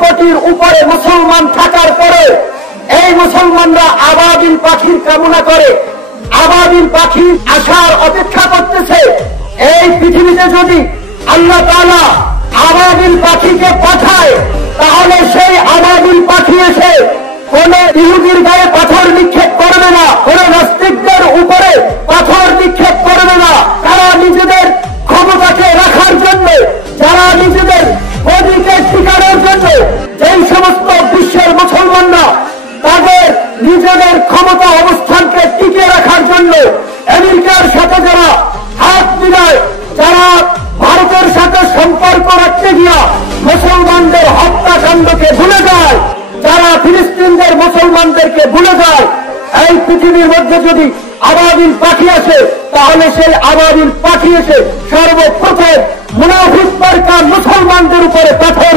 কোটির উপরে মুসলমান থাকার পরে এই মুসলমানরা আবাবিল পাখির কামনা করে, আবাবিল পাখি আসার অপেক্ষা করতেছে। এই পৃথিবীতে যদি আল্লাহ তাআলা আবাবিল পাখিকে পাঠায়, তাহলে সেই আবাবিল পাখি এসে কোন ইহুদির গায়ে পাথর নিক্ষেপ করবে না, কোন নাস্তিকদের উপরে পাথর নিক্ষেপ করবে না। তারা নিজেদের ক্ষমতাকে রাখার জন্য, যারা নিজেদের গদিকে টিকানোর জন্য, যেই সমস্ত বিশ্বের মুসলমানরা তাদের নিজেদের ক্ষমতা অবস্থানকে টিকে রাখার জন্য আমেরিকার সাথে যারা হাত মিলায়, যারা ভারতের সাথে সম্পর্ক রাখতে গিয়া মুসলমানদের হত্যাকাণ্ডকে ভুলে যায়, যারা ফিলিস্তিনদের মুসলমানদেরকে ভুলে যায়, এই পৃথিবীর মধ্যে যদি আবাবিল পাখি আসে, তাহলে সেই আবাবিল পাখি এসে সর্বপ্রথম মুনাফিক মার্কা মুসলমানদের উপরে পাথর